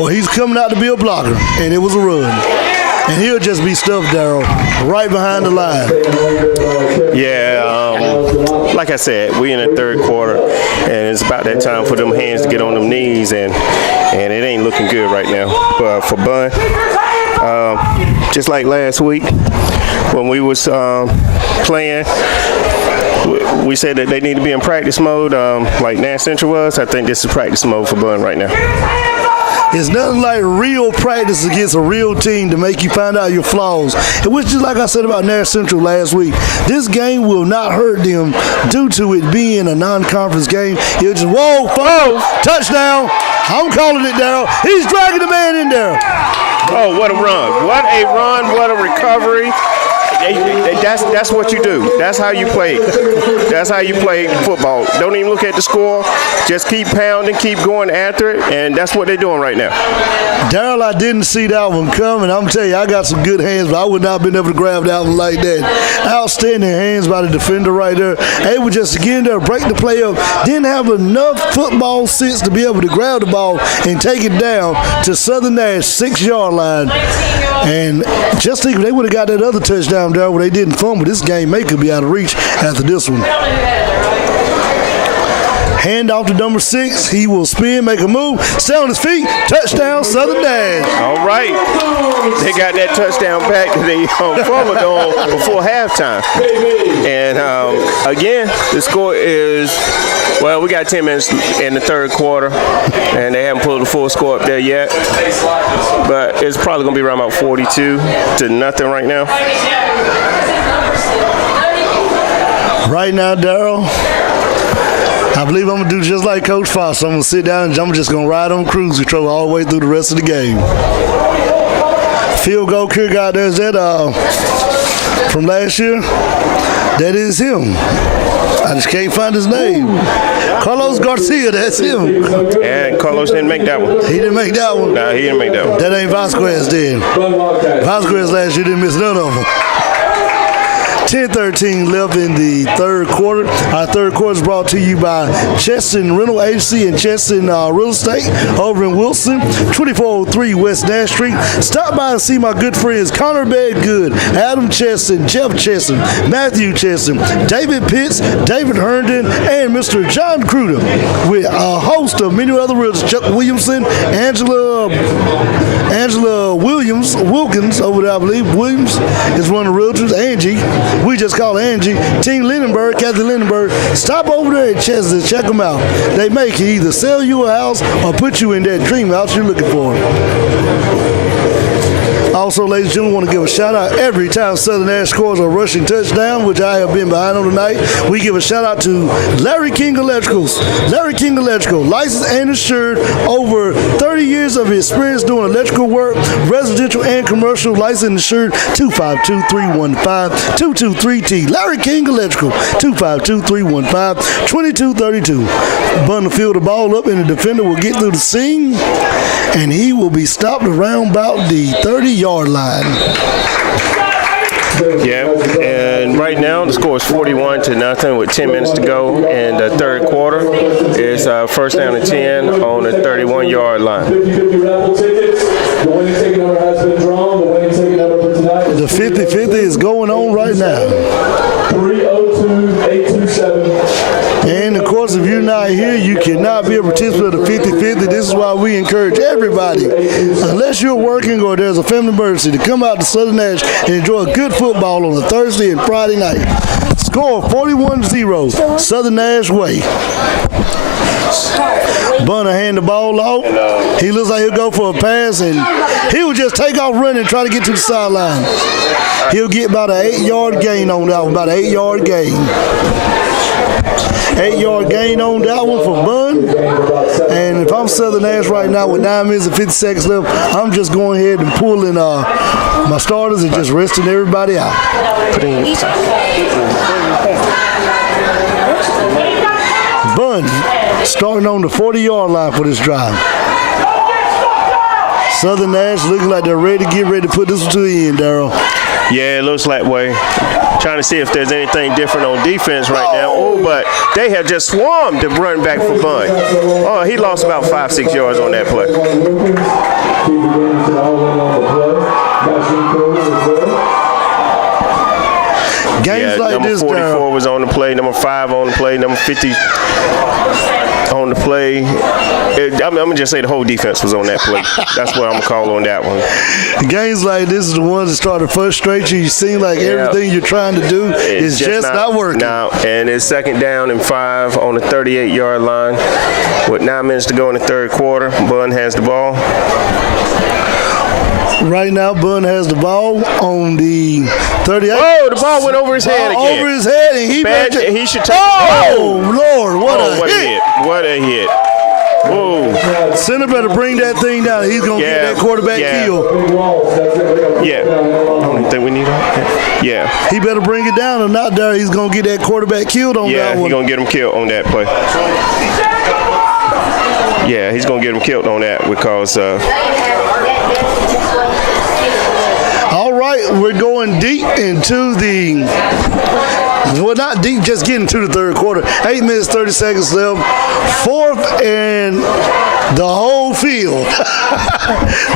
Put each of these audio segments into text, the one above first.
or he's coming out to be a blocker, and it was a run. And he'll just be stuffed, Daryl, right behind the line. Yeah, like I said, we in the third quarter, and it's about that time for them hands to get on them knees, and it ain't looking good right now for Bun. Just like last week when we was playing, we said that they need to be in practice mode, like Nash Central was. I think this is practice mode for Bun right now. It's nothing like real practice against a real team to make you find out your flaws. Which is like I said about Nash Central last week. This game will not hurt them due to it being a non-conference game. It'll just, whoa, touchdown. I'm calling it, Daryl. He's dragging the man in there. Oh, what a run. What a run. What a recovery. That's what you do. That's how you play. That's how you play football. Don't even look at the score. Just keep pounding, keep going after it, and that's what they're doing right now. Daryl, I didn't see that one coming. I'm telling you, I got some good hands, but I would not have been able to grab that one like that. Outstanding hands by the defender right there. Able just to get in there, break the play up. Didn't have enough football sense to be able to grab the ball and take it down to Southern Nash 6-yard line. And just think if they would have got that other touchdown down where they didn't fumble, this game may could be out of reach after this one. Hand off to number 6. He will spin, make a move, stay on his feet. Touchdown, Southern Nash. All right. They got that touchdown back that they fumbled on before halftime. And again, the score is, well, we got 10 minutes in the third quarter, and they haven't pulled the full score up there yet. But it's probably going to be around about 42-0 right now. Right now, Daryl, I believe I'm going to do just like Coach Foster. I'm going to sit down and I'm just going to ride on cruise control all the way through the rest of the game. Field goal kicker out there, is that from last year? That is him. I just can't find his name. Carlos Garcia, that's him. And Carlos didn't make that one. He didn't make that one? No, he didn't make that one. That ain't Vasquez then. Vasquez last year didn't miss none of them. 10-13 left in the third quarter. Our third quarter is brought to you by Cheston Rental Agency and Cheston Real Estate over in Wilson, 2403 West Nash Street. Stop by and see my good friends Connor Bedgood, Adam Cheston, Jeff Cheston, Matthew Cheston, David Pitts, David Herndon, and Mr. John Cruder with a host of many other realtors, Chuck Williamson, Angela Wilkins over there, I believe. Williams is one of the realtors. Angie. We just call Angie. Team Lindenberg, Kathy Lindenberg. Stop over there at Chester. Check them out. They make either sell you a house or put you in that dream house you're looking for. Also, ladies and gentlemen, I want to give a shout out every time Southern Nash scores a rushing touchdown, which I have been behind on tonight. We give a shout out to Larry King Electricals. Larry King Electrical, licensed and insured, over 30 years of experience doing electrical work, residential and commercial, licensed and insured. 252-315-223T. Larry King Electrical, 252-315-2232. Bun to field the ball up, and the defender will get through the seam, and he will be stopped around about the 30-yard line. Yeah, and right now the score is 41-0 with 10 minutes to go in the third quarter. It's first down and 10 on the 31-yard line. The 50-50 is going on right now. 302-827. And of course, if you're not here, you cannot be a participant of the 50-50. This is why we encourage everybody, unless you're working or there's a family emergency, to come out to Southern Nash and enjoy good football on a Thursday and Friday night. Score 41-0, Southern Nash way. Bunner hand the ball off. He looks like he'll go for a pass, and he will just take off running and try to get to the sideline. He'll get about an 8-yard gain on that one, about an 8-yard gain. 8-yard gain on that one for Bun. And if I'm Southern Nash right now with 9 minutes and 50 seconds left, I'm just going ahead and pulling my starters and just resting everybody out. Bun starting on the 40-yard line for this drive. Southern Nash looking like they're ready to put this one to the end, Darryl. Yeah, it looks that way. Trying to see if there's anything different on defense right now. Oh, but they have just swarmed the running back for Bun. Oh, he lost about 5-6 yards on that play. play, number 5 on the play, number 50 on the play. I'm going to just say the whole defense was on that play. That's what I'm going to call on that one. Games like this is the ones that start to frustrate you. You seem like everything you're trying to do is just not working. No, and it's 2nd down and 5 on the 38-yard line with 9 minutes to go in the third quarter. Bunn has the ball. Right now, Bunn has the ball on the 38. Oh, the ball went over his head again. Over his head, and he should take Oh, Lord, what a hit. What a hit. Whoa. Center better bring that thing down. He's going to get that quarterback killed. Yeah. I don't think we need that. Yeah. He better bring it down or not there. He's going to get that quarterback killed on that one. Yeah, he's going to get him killed on that play. Yeah, he's going to get him killed on that because all right, we're going deep into the well, not deep, just getting to the third quarter. 8 minutes, 30 seconds left. 4th and the whole field.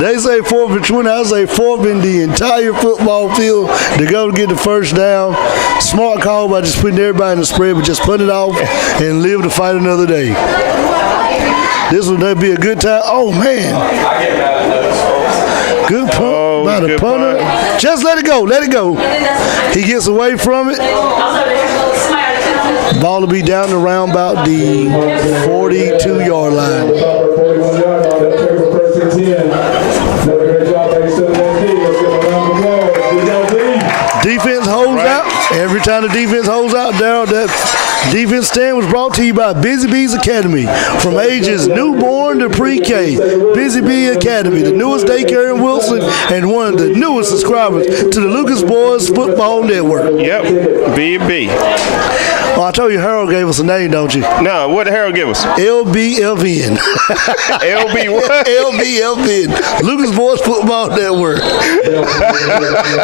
They say 4th and 20. I say 4th in the entire football field to go get the first down. Smart call by just putting everybody in the spread, but just put it off and live to fight another day. This would be a good time. Oh, man. Good punt by the punter. Just let it go. Let it go. He gets away from it. Ball will be down around about the 42-yard line. Defense holds out. Every time the defense holds out, Darryl, that defense stand was brought to you by Busy Bees Academy. From ages newborn to pre-K, Busy Bee Academy, the newest daycare in Wilson and one of the newest subscribers to the Lucas Boys Football Network. Yep, B&B. Oh, I told you Harold gave us a name, don't you? No, what did Harold give us? LBFN. LB what? LBFN, Lucas Boys Football Network.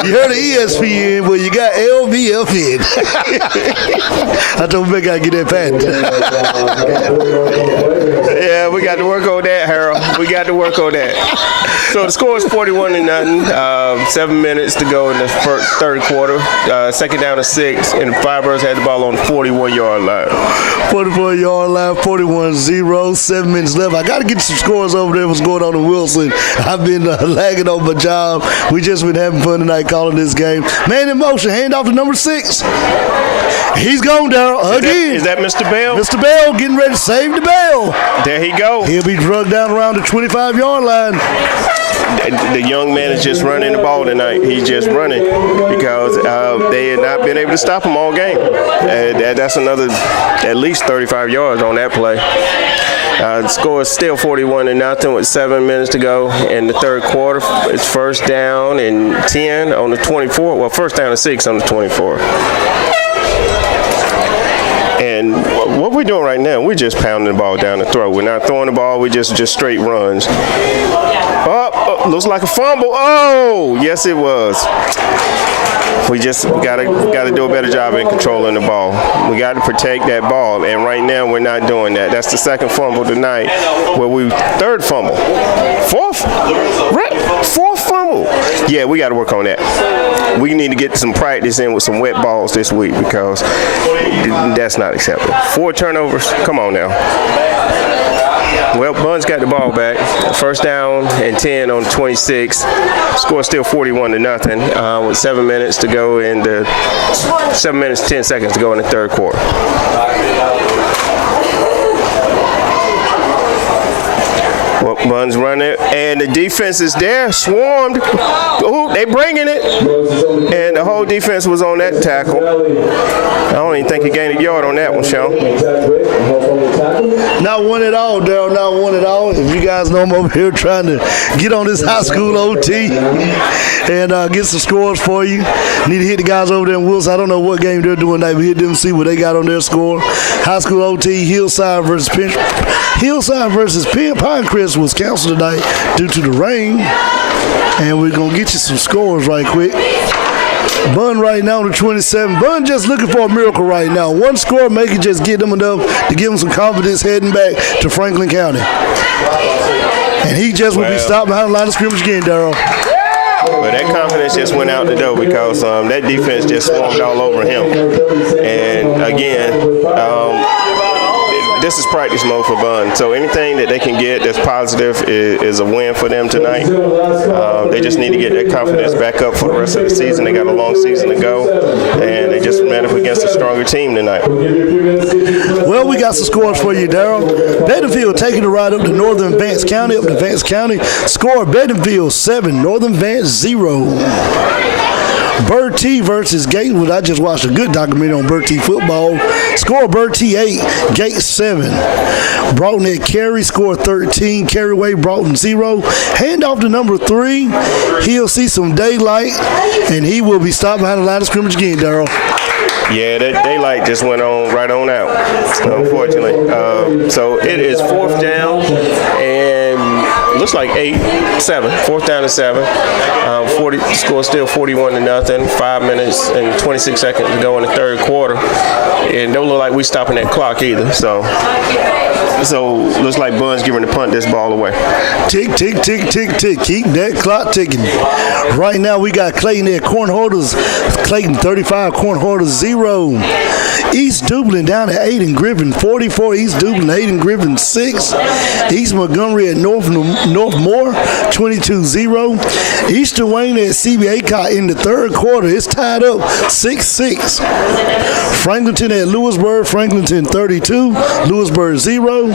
You heard of ESPN, but you got LBFN. I told him I got to get that patent. Yeah, we got to work on that, Harold. We got to work on that. So the score is 41-0. 7 minutes to go in the third quarter. 2nd down and 6, and the Firebirds had the ball on the 41-yard line. 44-yard line, 41-0, 7 minutes left. I got to get some scores over there. What's going on in Wilson? I've been lagging on my job. We just been having fun tonight calling this game. Man in motion, hand off to number 6. He's gone down again. Is that Mr. Bell? Mr. Bell getting ready to save the bell. There he go. He'll be drugged down around the 25-yard line. The young man is just running the ball tonight. He's just running because they had not been able to stop him all game. That's another at least 35 yards on that play. The score is still 41-0 with 7 minutes to go in the third quarter. It's 1st down and 10 on the 24. Well, 1st down and 6 on the 24. And what we're doing right now, we're just pounding the ball down the throat. We're not throwing the ball. We just straight runs. Oh, looks like a fumble. Oh, yes, it was. We gotta do a better job in controlling the ball. We got to protect that ball, and right now we're not doing that. That's the 2nd fumble tonight. Third fumble, fourth fumble. Yeah, we got to work on that. We need to get some practice in with some wet balls this week because that's not acceptable. 4 turnovers. Come on now. Well, Bunn's got the ball back. 1st down and 10 on 26. Score still 41-0 with 7 minutes to go in the 7 minutes 10 seconds to go in the third quarter. Well, Bunn's running, and the defense is there, swarmed. Ooh, they bringing it, and the whole defense was on that tackle. I don't even think he gained a yard on that one, Sean. Not one at all, Darryl. Not one at all. If you guys know I'm over here trying to get on this high school OT and get some scores for you. Need to hit the guys over there in Wilson. I don't know what game they're doing tonight, but hit them, see what they got on their score. High school OT, Hillside versus Pinecrest was canceled tonight due to the rain. And we're going to get you some scores right quick. Bunn right now on the 27. Bunn just looking for a miracle right now. One score, make it just get them enough to give them some confidence heading back to Franklin County. And he just will be stopped behind the line of scrimmage again, Darryl. But that confidence just went out the door because that defense just swarmed all over him. And again, this is practice mode for Bun. So anything that they can get that's positive is a win for them tonight. They just need to get that confidence back up for the rest of the season. They got a long season to go, and they just met up against a stronger team tonight. Well, we got some scores for you, Darryl. Bentonville taking the ride up to Northern Vance County. Up to Vance County. Score Bentonville 7, Northern Vance 0. Bertie versus Gatewood. I just watched a good documentary on Bertie football. Score Bertie 8, Gate 7. Broughton at Cary, score 13. Caryway, Broughton 0. Hand off to number 3. He'll see some daylight, and he will be stopped behind the line of scrimmage again, Darryl. Yeah, that daylight just went on right on out, unfortunately. So it is 4th down, and looks like 8-7. 4th down to 7. Score still 41-0. 5 minutes and 26 seconds to go in the third quarter, and don't look like we stopping that clock either. So looks like Bun's giving the punt this ball away. Tick, tick, tick, tick, tick. Keep that clock ticking. Right now we got Clayton at Cornholders. Clayton 35, Cornholders 0. East Dublin down at 8 and Griffin 44. East Dublin 8 and Griffin 6. East Montgomery at Northmore 22-0. Eastern Wayne at CB in the third quarter. It's tied up 6-6. Franklinton at Lewisburg. Franklinton 32. Lewisburg 0.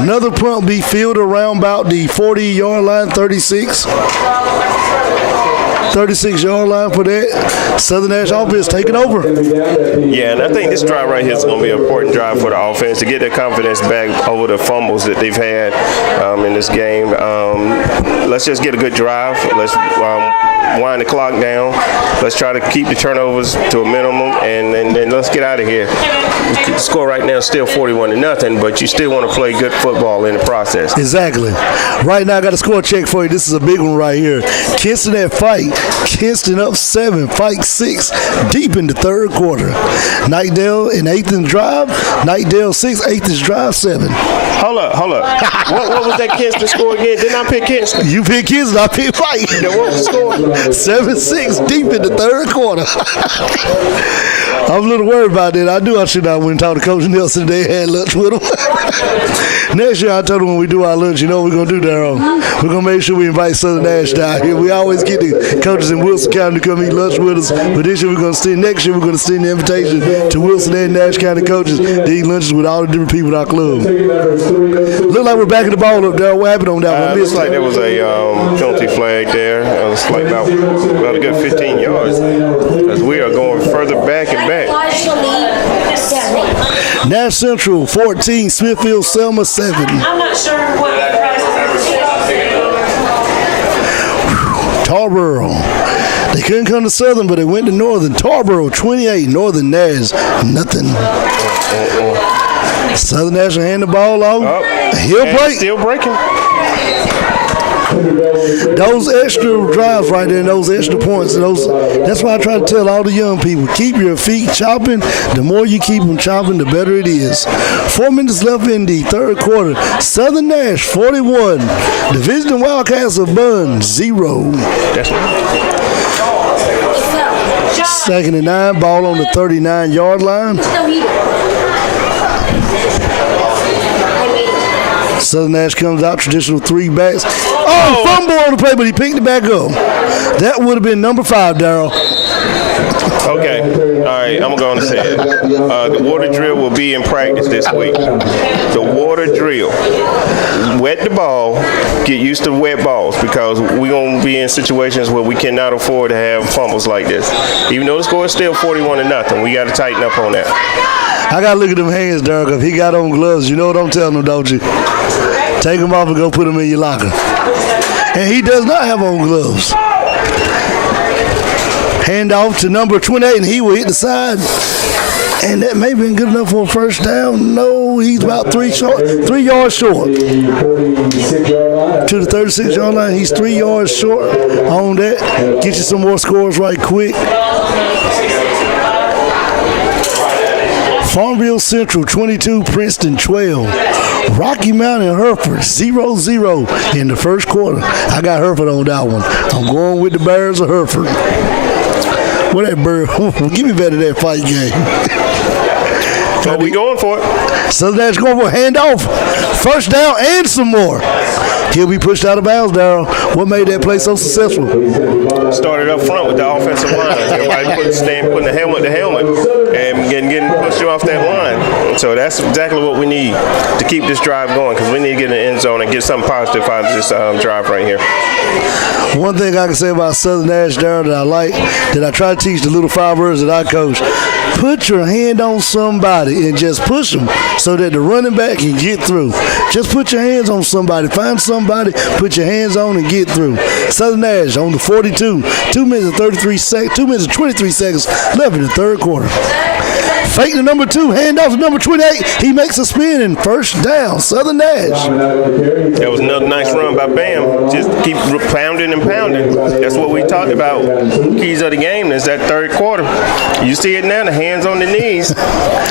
Another punt be fielded around about the 40-yard line, 36-yard line for that. Southern Nash offense taking over. Yeah, and I think this drive right here is going to be an important drive for the offense to get their confidence back over the fumbles that they've had in this game. Let's just get a good drive. Let's wind the clock down. Let's try to keep the turnovers to a minimum, and then let's get out of here. The score right now is still 41-0, but you still want to play good football in the process. Exactly. Right now I got a score check for you. This is a big one right here. Kinston at Fight. Kinston up 7, Fight 6, deep in the third quarter. Knightdale in 8th and drive. Knightdale 6, 8th and drive 7. Hold up. What was that Kinston score again? Didn't I pick Kinston? You pick Kinston, I pick Fight. Yeah, what was the score? 7-6, deep in the third quarter. I'm a little worried about that. I knew I should not went and talk to Coach Nelson today. Had lunch with him. Next year, I told him when we do our lunch, you know what we're going to do, Darryl? We're going to make sure we invite Southern Nash down here. We always get the coaches in Wilson County to come eat lunch with us. But this year, next year, we're going to send the invitation to Wilson and Nash County coaches to eat lunches with all the different people in our club. Look like we're backing the ball up, Darryl. What happened on that one? Looks like there was a penalty flag there. It was like about a good 15 yards as we are going further back and back. Nash Central 14, Smithfield Selma 7. I'm not sure what the price is. Tarboro. They couldn't come to Southern, but they went to Northern. Tarboro 28, Northern Nash nothing. Southern Nash will hand the ball off. He'll break. Still breaking. Those extra drives right there, and those extra points, that's why I try to tell all the young people, keep your feet chopping. The more you keep them chopping, the better it is. 4 minutes left in the third quarter. Southern Nash 41. Division Wildcats of Bun 0. That's right. 2nd and 9, ball on the 39-yard line. Southern Nash comes out, traditional 3 backs. Oh, fumble on the play, but he picked it back up. That would have been number 5, Darryl. Okay. All right, I'm going to say it. The water drill will be in practice this week. The water drill. Wet the ball. Get used to wet balls because we're going to be in situations where we cannot afford to have fumbles like this. Even though the score is still 41-0, we got to tighten up on that. I got to look at them hands, Darryl. If he got on gloves, you know what I'm telling him, don't you? Take them off and go put them in your locker. And he does not have on gloves. Hand off to number 28, and he will hit the side. And that may have been good enough for a first down. No, he's about 3 yards short. To the 36-yard line, he's 3 yards short on that. Get you some more scores right quick. Farmville Central 22, Princeton 12. Rocky Mount and Hereford 0-0 in the first quarter. I got Hereford on that one. I'm going with the Bears of Hereford. What that bird? Give me better that fight game. So we going for it. Southern Nash going for a handoff. First down and some more. He'll be pushed out of bounds, Darryl. What made that play so successful? Started up front with the offensive line. Everybody putting the helmet to helmet and getting pushed off that line. So that's exactly what we need to keep this drive going, because we need to get in the end zone and get something positive out of this drive right here. One thing I can say about Southern Nash, Darryl, that I like, that I try to teach the little fibers that I coach, put your hand on somebody and just push them so that the running back can get through. Just put your hands on somebody. Find somebody, put your hands on and get through. Southern Nash on the 42. 2 minutes and 23 seconds left in the third quarter. Fake to number 2, hand off to number 28. He makes a spin and first down, Southern Nash. That was another nice run by Bam. Just keep pounding and pounding. That's what we talked about. Keys of the game is that third quarter. You see it now, the hands on the knees,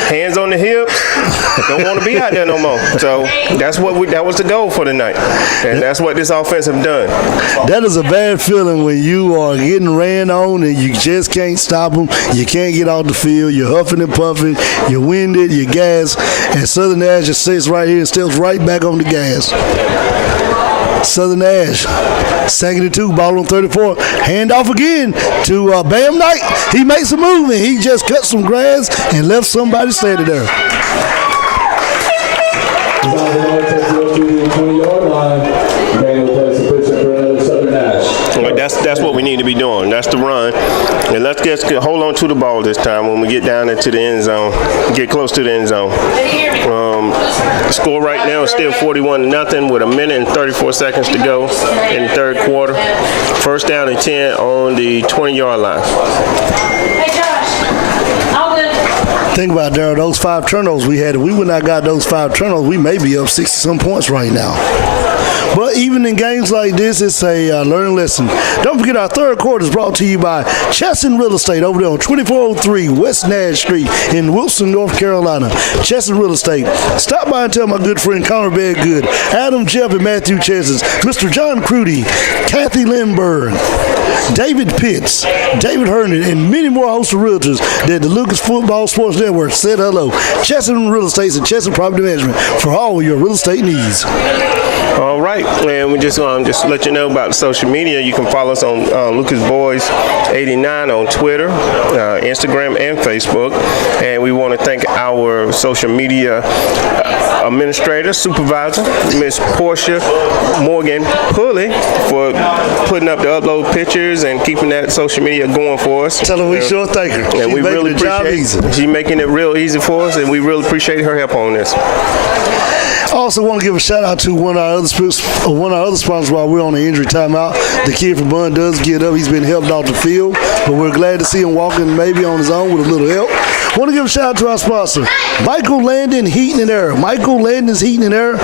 hands on the hips. Don't want to be out there no more. So that was the goal for the night. And that's what this offense have done. That is a bad feeling when you are getting ran on and you just can't stop them. You can't get off the field. You're huffing and puffing. You're winded. You're gassed. And Southern Nash just sits right here and steps right back on the gas. Southern Nash, 2nd and 2, ball on 34. Hand off again to Bam Knight. He makes a move and he just cut some grass and left somebody standing there. That's what we need to be doing. That's the run. And let's hold on to the ball this time when we get down into the end zone, get close to the end zone. The score right now is still 41-0 with 1 minute and 34 seconds to go in the third quarter. First down and 10 on the 20-yard line. Hey, Josh. All good. Think about, Darryl, those 5 turnovers we had. If we would not got those 5 turnovers, we may be up 60-some points right now. But even in games like this, it's a learning lesson. Don't forget our third quarter is brought to you by Chesson Real Estate over there on 2403 West Nash Street in Wilson, North Carolina. Chesson Real Estate. Stop by and tell my good friend Connor Bedgood, Adam Jeff and Matthew Chesson, Mr. John Crudy, Kathy Lindbergh, David Pitts, David Herndon, and many more hosts of realtors that the Lucas Football Sports Network said hello. Chesson Real Estate and Chesson Property Management for all your real estate needs. All right, and we just let you know about social media. You can follow us on Lucas Boys 89 on Twitter, Instagram, and Facebook. And we want to thank our social media administrator, supervisor, Miss Portia Morgan Pulley, for putting up the upload pictures and keeping that social media going for us. Tell her we sure thank her. And we really appreciate she's making it real easy for us, and we really appreciate her help on this. I also want to give a shout out to one of our other sponsors while we're on the injury timeout. The kid from Bun does get up. He's been helped off the field, but we're glad to see him walking maybe on his own with a little help. I want to give a shout out to our sponsor, Michael Landon Heating and Air. Michael Landon's Heating and Air,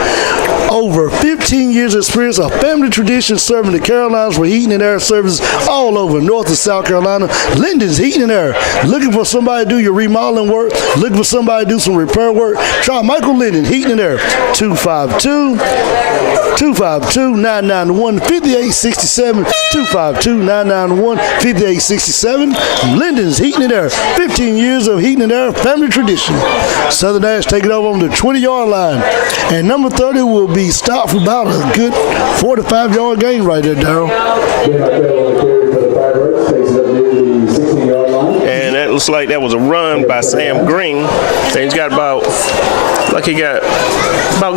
over 15 years of experience, a family tradition serving the Carolinas for heating and air services all over North and South Carolina. Landon's Heating and Air. Looking for somebody to do your remodeling work? Looking for somebody to do some repair work? Try Michael Landon Heating and Air. 252-991-5867. 252-991-5867. Linden's Heating and Air. 15 years of heating and air, family tradition. Southern Nash taking over on the 20-yard line. And number 30 will be stopped for about a good 45-yard gain right there, Darryl. And that looks like that was a run by Sam Green. And he's got about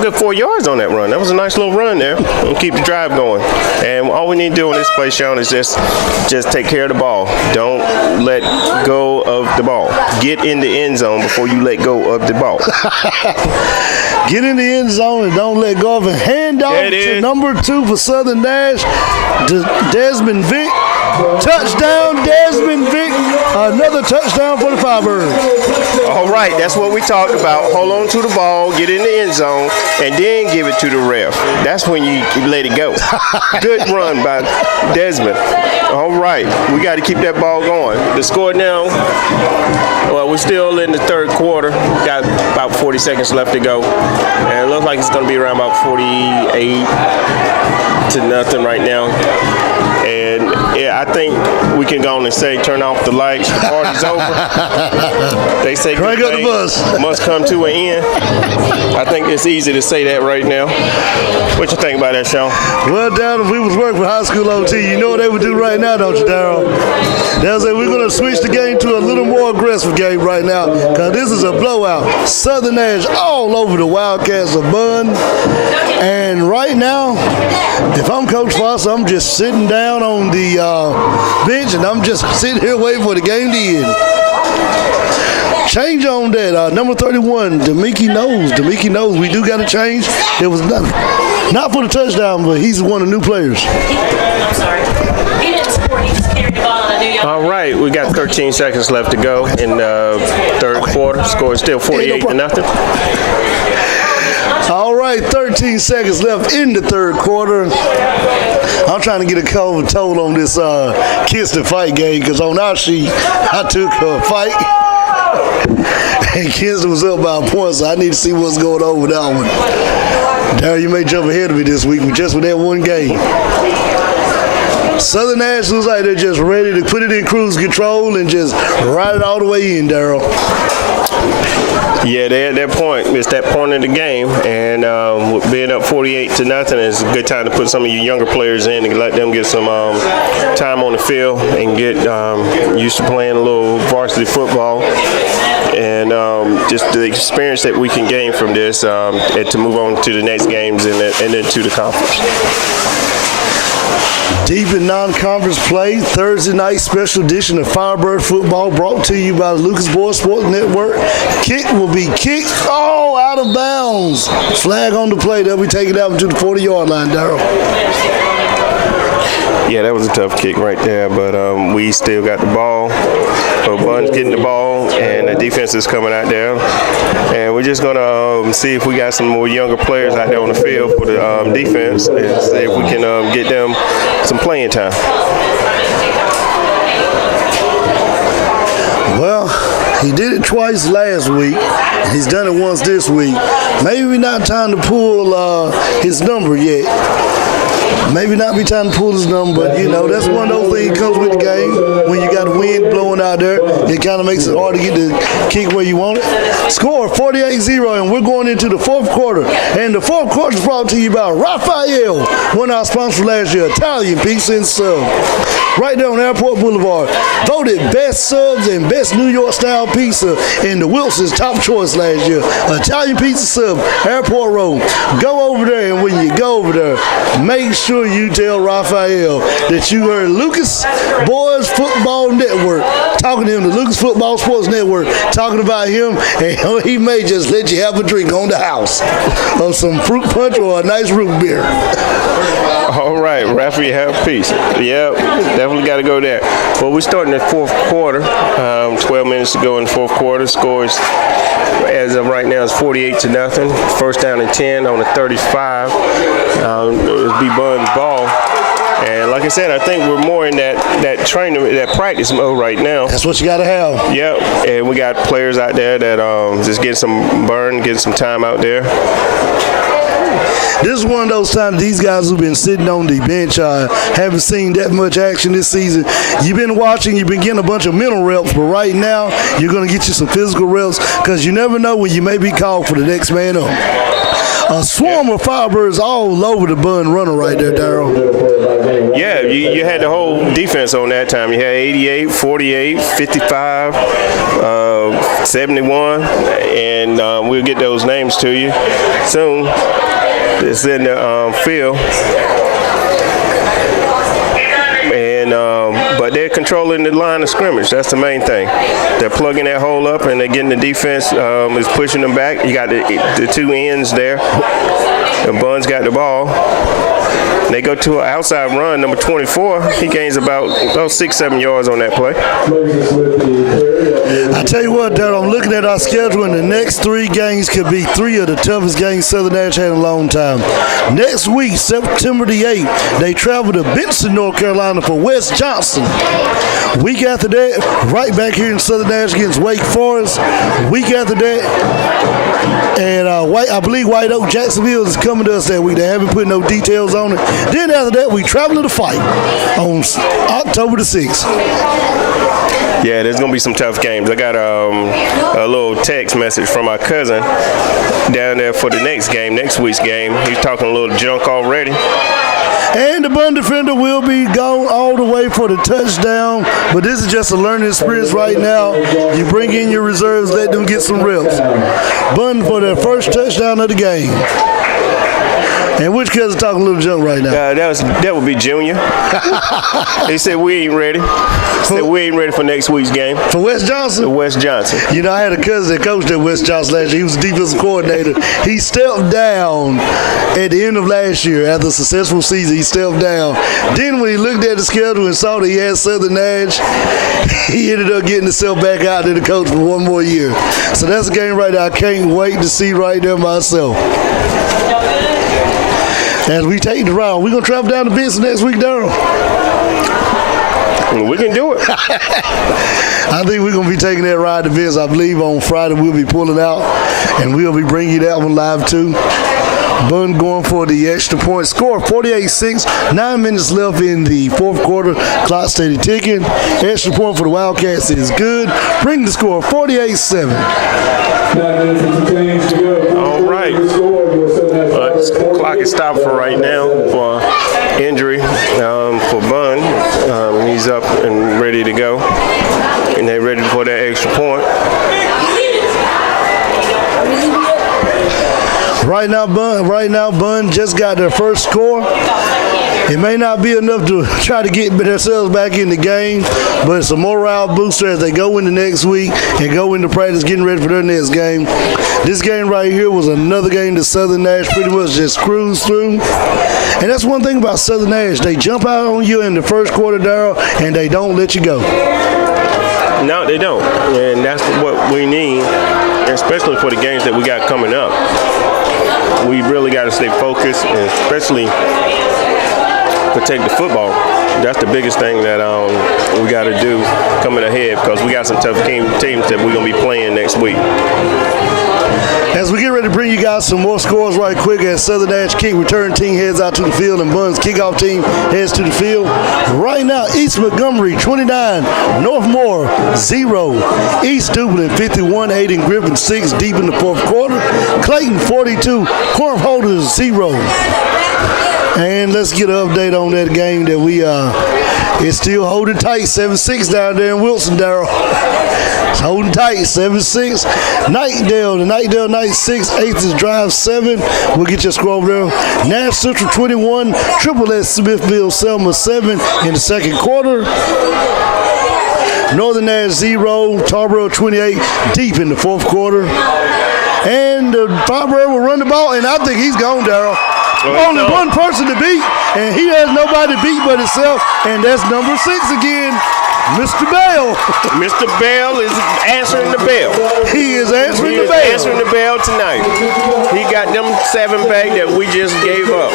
good 4 yards on that run. That was a nice little run there. We'll keep the drive going. And all we need to do in this play, Sean, is just take care of the ball. Don't let go of the ball. Get in the end zone before you let go of the ball. Get in the end zone and don't let go of it. Hand off to number 2 for Southern Nash, Desmond Vick. Touchdown, Desmond Vick. Another touchdown for the Firebirds. All right, that's what we talked about. Hold on to the ball, get in the end zone, and then give it to the ref. That's when you let it go. Good run by Desmond. All right, we got to keep that ball going. The score now, well, we're still in the third quarter. Got about 40 seconds left to go. And it looks like it's going to be around about 48-0 right now. And yeah, I think we can go on and say, turn off the lights. The party's over. They say crank up the bus. Must come to an end. I think it's easy to say that right now. What you think about that, Sean? Well, Darryl, if we was working for high school OT, you know what they would do right now, don't you, Darryl? They'll say we're going to switch the game to a little more aggressive game right now because this is a blowout. Southern Edge all over the Wildcats of Bun. And right now, if I'm Coach Foster, I'm just sitting down on the bench and I'm just sitting here waiting for the game to end. Change on that. Number 31, Demiki knows. Demiki knows we do got to change. It was not for the touchdown, but he's one of the new players. I'm sorry. He didn't score. He just carried the ball, and I knew y'all. All right, we got 13 seconds left to go in the third quarter. Score is still 48-0. All right, 13 seconds left in the third quarter. I'm trying to get a total on this kiss the fight game because on our sheet, I took a fight. And Kinston was up by a point, so I need to see what's going on with that one. Darryl, you may jump ahead of me this week just with that one game. Southern Nationals like they're just ready to put it in cruise control and just ride it all the way in, Darryl. Yeah, they're at that point. It's that point in the game, and being up 48-0 is a good time to put some of your younger players in and let them get some time on the field and get used to playing a little varsity football. And just the experience that we can gain from this and to move on to the next games and then to the conference. Deep in non-conference play, Thursday night special edition of Firebird Football brought to you by the Lucas Boys Sports Network. Kick will be kicked all out of bounds. Flag on the play. They'll be taking it out to the 40-yard line, Darryl. Yeah, that was a tough kick right there, but we still got the ball. So Bun's getting the ball, and the defense is coming out there. And we're just going to see if we got some more younger players out there on the field for the defense and see if we can get them some playing time. Well, he did it twice last week. He's done it once this week. Maybe not time to pull his number yet. Maybe not be time to pull his number, but, you know, that's one of those things that comes with the game. When you got wind blowing out there, it kind of makes it hard to get the kick where you want it. Score 48-0, and we're going into the fourth quarter. And the fourth quarter is brought to you by Raphael, one of our sponsors last year, Italian Pizza and Sub. Right there on Airport Boulevard. Voted best subs and best New York style pizza in the Wilson's top choice last year. Italian Pizza Sub, Airport Road. Go over there, and when you go over there, make sure you tell Raphael that you heard Lucas Boys Football Network talking to him, the Lucas Football Sports Network, talking about him, and he may just let you have a drink on the house of some fruit punch or a nice root beer. All right, Raphael Peace. Yep, definitely got to go there. Well, we're starting the fourth quarter. 12 minutes to go in the fourth quarter. Scores as of right now is 48-0. First down and 10 on the 35. It'll be Bun's ball. And like I said, I think we're more in that training, that practice mode right now. That's what you got to have. Yep, and we got players out there that just getting some burn, getting some time out there. This is one of those times these guys who've been sitting on the bench haven't seen that much action this season. You've been watching, you've been getting a bunch of mental reps, but right now you're going to get you some physical reps because you never know when you may be called for the next man up. A swarm of Firebirds all over the Bun runner right there, Darryl. Yeah, you had the whole defense on that time. You had 88, 48, 55, 71, and we'll get those names to you soon. It's in the field. And but they're controlling the line of scrimmage. That's the main thing. They're plugging that hole up, and they're getting the defense is pushing them back. You got the two ends there. And Bun's got the ball. They go to an outside run, number 24. He gains about 6-7 yards on that play. I tell you what, Darryl, I'm looking at our schedule, and the next 3 games could be 3 of the toughest games Southern Nash had in a long time. Next week, September the 8th, they travel to Benson, North Carolina for West Johnson. Week after that, right back here in Southern Nash against Wake Forest. Week after that, and I believe White Oak Jacksonville is coming to us that week. They haven't put no details on it. Then after that, we travel to the fight on October the 6th. Yeah, there's going to be some tough games. I got a little text message from my cousin down there for the next week's game. He's talking a little junk already. And the Bun defender will be gone all the way for the touchdown. But this is just a learning experience right now. You bring in your reserves, let them get some reps. Bun for their first touchdown of the game. And which cousin talking a little junk right now? That would be Junior. He said we ain't ready. We ain't ready for next week's game. For West Johnson? West Johnson. You know, I had a cousin that coached at West Johnson last year. He was the defensive coordinator. He stepped down at the end of last year after a successful season. He stepped down. Then when he looked at the schedule and saw that he had Southern Nash, he ended up getting himself back out there to coach for one more year. So that's a game right there I can't wait to see right there myself. As we take the round, we're going to travel down to Benson next week, Darryl. We can do it. I think we're going to be taking that ride to Benson. I believe on Friday we'll be pulling out, and we'll be bringing you that one live too. Bun going for the extra point. Score 48-6. 9 minutes left in the fourth quarter. Clock steady ticking. Extra point for the Wildcats is good. Bring the score 48-7. 9 minutes and change to go. All right. Clock is stopped for right now for injury for Bun. He's up and ready to go, and they're ready for that extra point. Right now, Bun just got their first score. It may not be enough to try to get themselves back in the game, but it's a morale booster as they go into next week and go into practice getting ready for their next game. This game right here was another game that Southern Nash pretty much just cruised through. And that's one thing about Southern Nash. They jump out on you in the first quarter, Darryl, and they don't let you go. No, they don't. And that's what we need, especially for the games that we got coming up. We really got to stay focused, and especially protect the football. That's the biggest thing that we got to do coming ahead, because we got some tough teams that we're going to be playing next week. As we get ready to bring you guys some more scores right quick, as Southern Nash kick return team heads out to the field and Bun's kickoff team heads to the field. Right now, East Montgomery 29, Northmore 0, East Dublin 51, Hayden Griffin 6 deep in the fourth quarter, Clayton 42, Corinth Holders 0. And let's get an update on that game that we it's still holding tight, 7-6 down there in Wilson, Darryl. It's holding tight, 7-6. Knightdale, the Knightdale Knights 6, 8th is Drive 7. We'll get your score over there. Nash Central 21, Triple S Smithville Selma 7 in the second quarter. Northern Nash 0, Tarboro 28 deep in the fourth quarter. And Firebird will run the ball, and I think he's gone, Darryl. Only one person to beat, and he has nobody to beat but himself, and that's number 6 again, Mr. Bell. Mr. Bell is answering the bell. He is answering the bell. He is answering the bell tonight. He got them 7 back that we just gave up.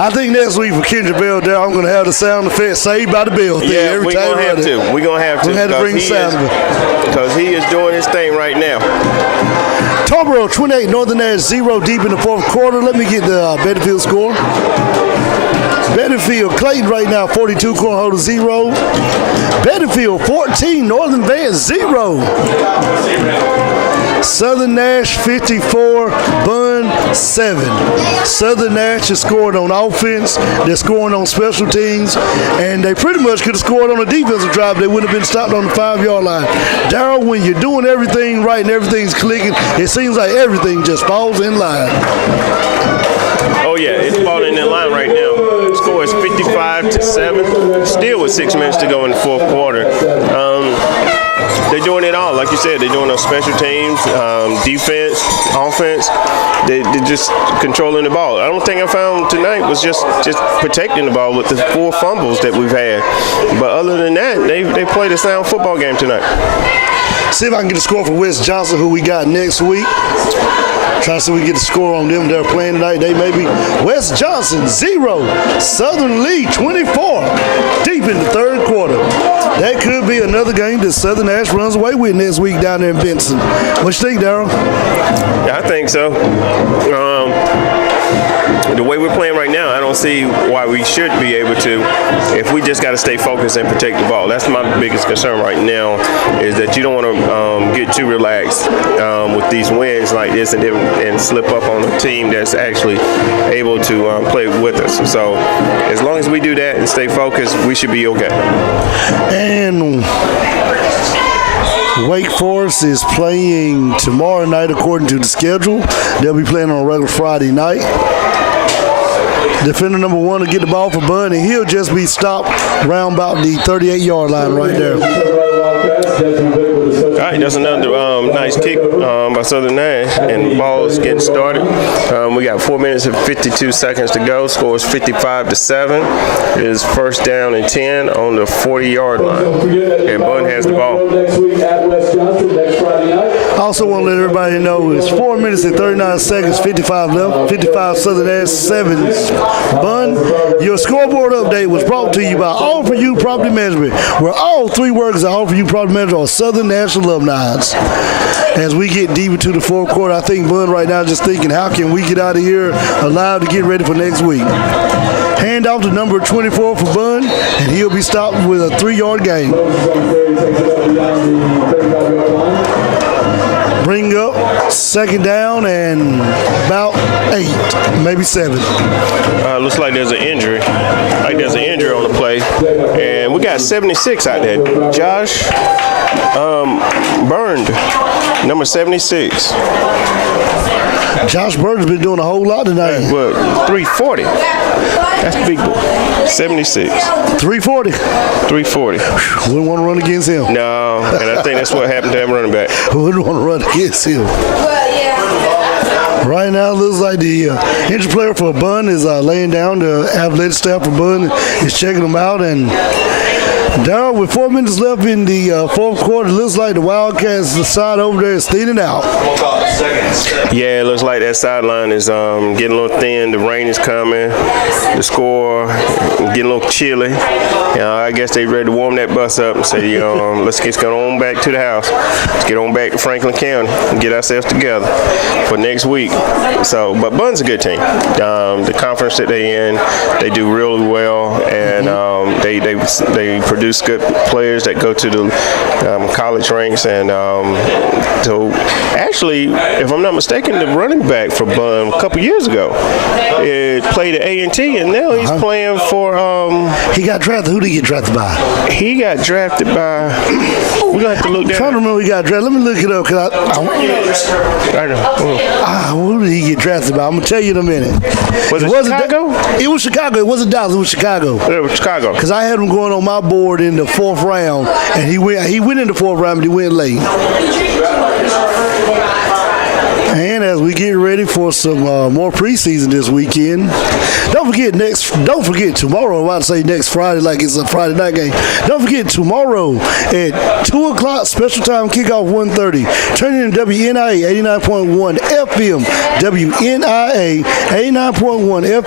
I think next week for Kendra Bell, there I'm going to have the sound effect Saved by the Bell thing. Yeah, we're going to have to. We're going to have to. We're going to bring the sound of it. Because he is doing his thing right now. Tarboro 28, Northern Nash 0 deep in the fourth quarter. Let me get the Betterfield score. Betterfield, Clayton right now 42, Cornholder 0. Betterfield 14, Northern Van 0. Southern Nash 54, Bun 7. Southern Nash is scoring on offense, they're scoring on special teams, and they pretty much could have scored on a defensive drive. They wouldn't have been stopped on the 5-yard line. Darryl, when you're doing everything right and everything's clicking, it seems like everything just falls in line. Oh yeah, it's falling in line right now. The score is 55-7, still with 6 minutes to go in the fourth quarter. They're doing it all. Like you said, they're doing on special teams, defense, offense. They're just controlling the ball. I don't think I found tonight was just protecting the ball with the 4 fumbles that we've had. But other than that, they played a sound football game tonight. See if I can get a score for West Johnson, who we got next week. Try to see if we can get a score on them. They're playing tonight. They may be West Johnson 0, Southern Lee 24, deep in the third quarter. That could be another game that Southern Ash runs away with next week down there in Benson. What you think, Darryl? Yeah, I think so. The way we're playing right now, I don't see why we should be able to if we just got to stay focused and protect the ball. That's my biggest concern right now, is that you don't want to get too relaxed with these wins like this and slip up on a team that's actually able to play with us. So as long as we do that and stay focused, we should be okay. And Wake Forest is playing tomorrow night according to the schedule. They'll be playing on a regular Friday night. Defender number 1 will get the ball for Bud, and he'll just be stopped round about the 38-yard line right there. All right, that's another nice kick by Southern Nash, and the ball is getting started. We got 4 minutes and 52 seconds to go. Score is 55-7. It is first down and 10 on the 40-yard line. And Bud has the ball. I also want to let everybody know it's 4 minutes and 39 seconds, 55 left, 55 Southern Ash, 7 Bun. Your scoreboard update was brought to you by All For You Property Management, where all 3 workers at All For You Property Management are Southern Nash alumni. As we get deep into the fourth quarter, I think Bun right now is just thinking, how can we get out of here alive to get ready for next week? Hand off to number 24 for Bun, and he'll be stopped with a 3-yard gain. Bring up second down and about 8, maybe 7. Looks like there's an injury. On the play. And we got 76 out there. Josh Burned, number 76. Josh Burton's been doing a whole lot tonight. What, 340? That's big boy. 76. 340. 340. Wouldn't want to run against him. No, and I think that's what happened to that running back. Wouldn't want to run against him. Right now, it looks like the injured player for Bun is laying down. The athletic staff for Bun is checking him out. And Darryl, with 4 minutes left in the fourth quarter, it looks like the Wildcats, the side over there, is thinning out. Yeah, it looks like that sideline is getting a little thin. The rain is coming. The score getting a little chilly. I guess they're ready to warm that bus up and say, let's get on back to the house. Let's get on back to Franklin County and get ourselves together for next week. So, but Bun's a good team. The conference that they're in, they do really well, and they produce good players that go to the college ranks. And so, actually, if I'm not mistaken, the running back for Bun a couple years ago played at A&T, and now he's playing for. He got drafted. Who did he get drafted by? He got drafted by. We're gonna have to look down. I'm trying to remember who he got drafted. Let me look it up. I know. Who did he get drafted by? I'm gonna tell you in a minute. Was it Chicago? It was Chicago. It wasn't Dallas. It was Chicago. It was Chicago. Because I had him going on my board in the 4th round, and he went in the 4th round, but he went late. And as we get ready for some more preseason this weekend, don't forget tomorrow. I'm about to say next Friday, like it's a Friday night game. Don't forget tomorrow at 2:00 special time kickoff 1:30. Turn in WNIA 89.1 FM. WNIA 89.1 FM.